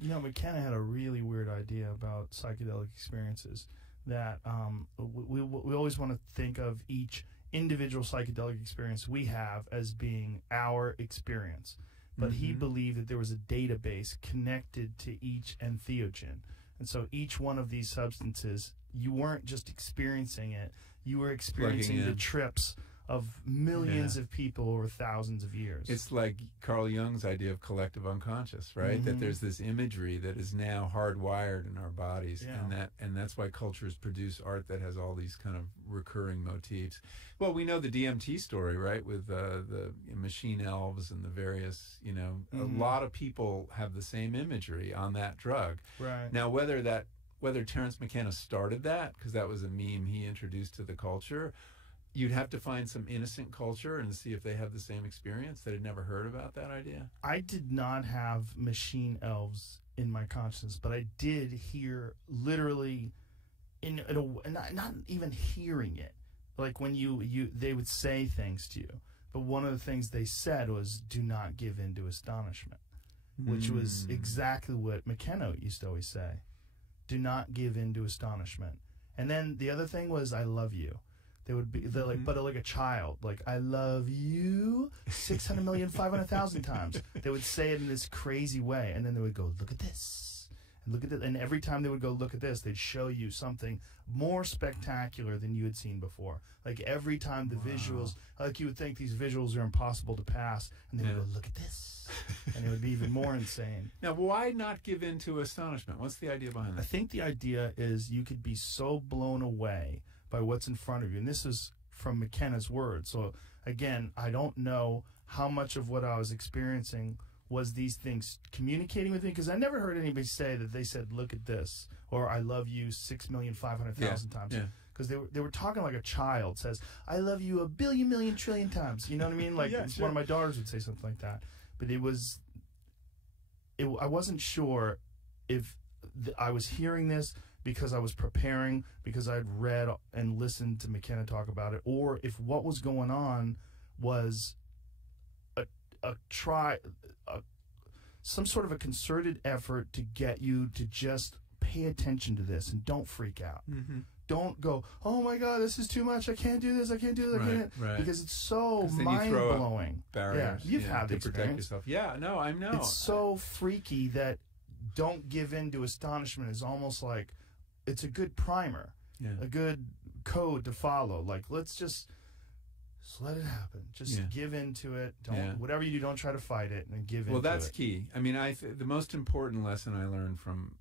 McKenna had a really weird idea about psychedelic experiences that we always want to think of each individual psychedelic experience we have as being our experience. But he believed that there was a database connected to each entheogen. And so each one of these substances, you weren't just experiencing it, you were experiencing the trips of millions of people over thousands of years. It's like Carl Jung's idea of collective unconscious, right? That there's this imagery that is now hardwired in our bodies, and that's why cultures produce art that has all these kind of recurring motifs. Well, we know the DMT story, right, with the machine elves and the various, a lot of people have the same imagery on that drug. Right. Now, whether Terence McKenna started that, because that was a meme he introduced to the culture, you'd have to find some innocent culture and see if they have the same experience that had never heard about that idea. I did not have machine elves in my consciousness, but I did hear literally, not even hearing it. Like when they would say things to you, but one of the things they said was, "Do not give in to astonishment," which was exactly what McKenna used to always say. Do not give in to astonishment. And then the other thing was, "I love you." They would be but like a child, like, "I love you 600,500,000 times." They would say it in this crazy way, and then they would go, "Look at this," and look at it. And every time they would go, "Look at this," they'd show you something more spectacular than you had seen before. Like every time the visuals, like you would think these visuals are impossible to pass, and they would go, "Look at this," and it would be even more insane. Now, why not give in to astonishment? What's the idea behind that? I think the idea is you could be so blown away by what's in front of you. And this is from McKenna's words. So again, I don't know how much of what I was experiencing was these things communicating with me, because I never heard anybody say that they said, "Look at this," or "I love you 6,500,000 times. Because they were talking like a child says, "I love you 1,000,000,000,000,000,000 times." You know what I mean? Like one of my daughters would say something like that. But I wasn't sure if I was hearing this because I was preparing, because I'd read and listened to McKenna talk about it, or if what was going on was some sort of a concerted effort to get you to just pay attention to this and don't freak out. Don't go, "Oh my God, this is too much. I can't do this. I can't do this." I can't. Because it's so Barriers. mind-blowing. Yeah, you've had the to protect yourself. Yeah, no, I know. It's so freaky that don't give in to astonishment is almost like it's a good primer, a good code to follow. Like, let's just let it happen. Just give into it. Don't whatever you do, don't try to fight it, and give in. Well, that's key. I mean, the most important lesson I learned from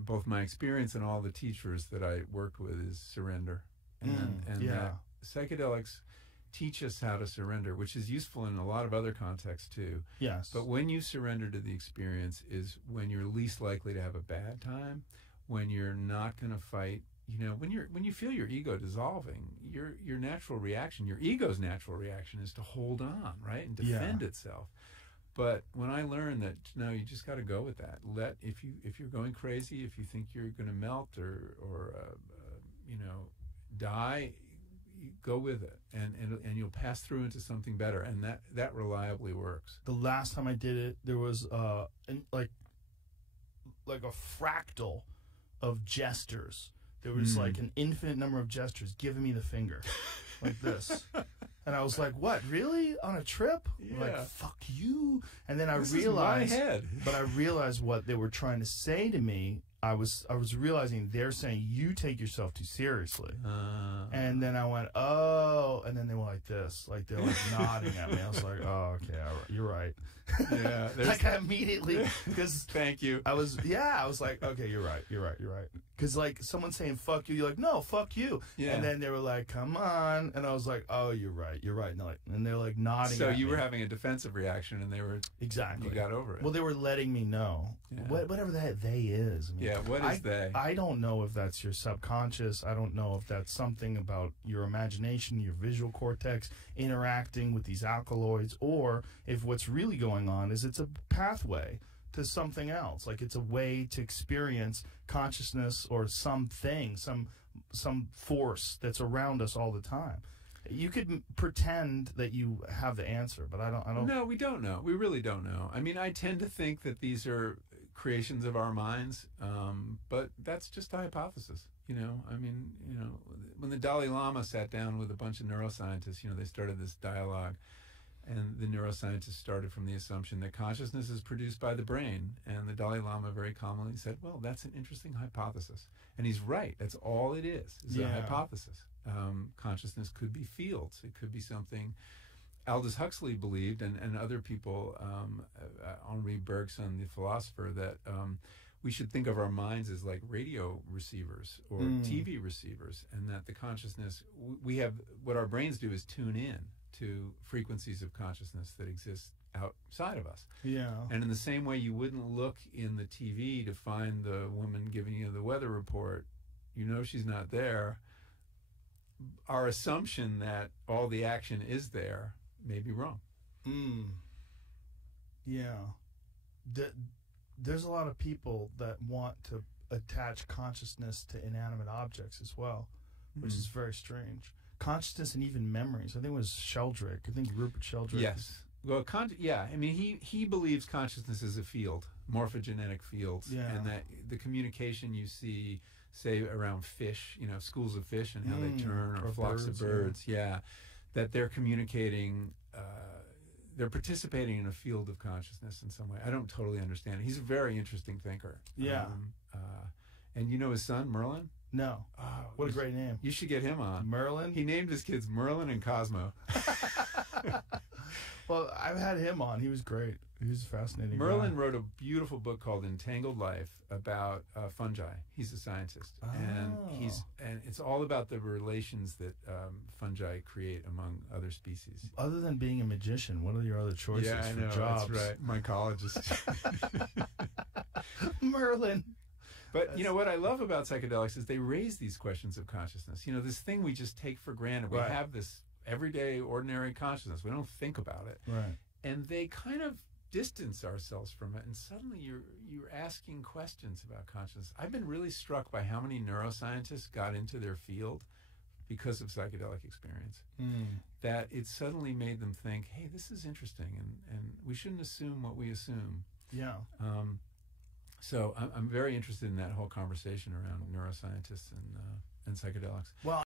both my experience and all the teachers that I worked with is surrender. And that psychedelics teach us how to surrender, which is useful in a lot of other contexts too. Yes. But when you surrender to the experience is when you're least likely to have a bad time, when you're not going to fight. When you feel your ego dissolving, your natural reaction, your ego's natural reaction is to hold on, right, and defend itself. But when I learned that, no, you just got to go with that. If you're going crazy, if you think you're going to melt or die, you go with it, and you'll pass through into something better, and that reliably works. The last time I did it, there was like a fractal of gestures. There was like an infinite number of gestures giving me the finger, like this. And I was like, "What, really? On a trip?" Like, "Fuck you." And then I realized, but I realized what they were trying to say to me. I was realizing they're saying you take yourself too seriously. And then I went, "Oh," and then they were like this, like they're like nodding at me. I was like, "Oh, okay, you're right." Yeah, like I immediately, because thank you. I was like, "Okay, you're right. Because like someone saying "fuck you," you're like, "No, fuck you." Yeah. And then they were like, "Come on," and I was like, "Oh, you're right." And they're like nodding. So at you me. were having a defensive reaction, and they were exactly. You got over it. Well, they were letting me know whatever that "they" is. I mean, what is "they"? I don't know if that's your subconscious. I don't know if that's something about your imagination, your visual cortex interacting with these alkaloids, or if what's really going on is it's a pathway to something else. Like it's a way to experience consciousness or something, some force that's around us all the time. You could pretend that you have the answer, but I don't. No, we don't know. We really don't know. I mean, I tend to think that these are creations of our minds, but that's just a hypothesis. I mean, when the Dalai Lama sat down with a bunch of neuroscientists, they started this dialogue, and the neuroscientists started from the assumption that consciousness is produced by the brain, and the Dalai Lama very calmly said, well, that's an interesting hypothesis. And he's right. That's all it is a hypothesis. Consciousness could be fields. It could be something Aldous Huxley believed, and other people, Henri Bergson, the philosopher, that we should think of our minds as like radio receivers or TV receivers, and that the consciousness, we have, what our brains do is tune in to frequencies of consciousness that exist outside of us. Yeah. And in the same way you wouldn't look in the TV to find the woman giving you the weather report, she's not there. Our assumption that all the action is there may be wrong. Yeah. There's a lot of people that want to attach consciousness to inanimate objects as well, which is very strange. Consciousness and even memories. I think it was Sheldrake. I think Rupert Sheldrake. Yes. Well, I mean, he believes consciousness is a field, morphogenetic fields, and that the communication you see, say, around fish, schools of fish and how they turn, or flocks of birds, that they're communicating, they're participating in a field of consciousness in some way. I don't totally understand it. He's a very interesting thinker. Yeah. And his son, Merlin? No. Oh, what a great name. You should get him on. Merlin? He named his kids Merlin and Cosmo. Well, I've had him on. He was great. He was a fascinating Merlin guy. wrote a beautiful book called Entangled Life about fungi. He's a scientist, and it's all about the relations that fungi create among other species. Other than being a magician, what are your other choices for jobs? That's right. Mycologist. Merlin. But what I love about psychedelics is they raise these questions of consciousness. This thing we just take for granted. We have this everyday, ordinary consciousness. We don't think about it. Right. And they kind of distance ourselves from it, and suddenly you're asking questions about consciousness. I've been really struck by how many neuroscientists got into their field because of psychedelic experience. That it suddenly made them think, hey, this is interesting, and we shouldn't assume what we assume. Yeah. So I'm very interested in that whole conversation around neuroscientists and psychedelics. Well,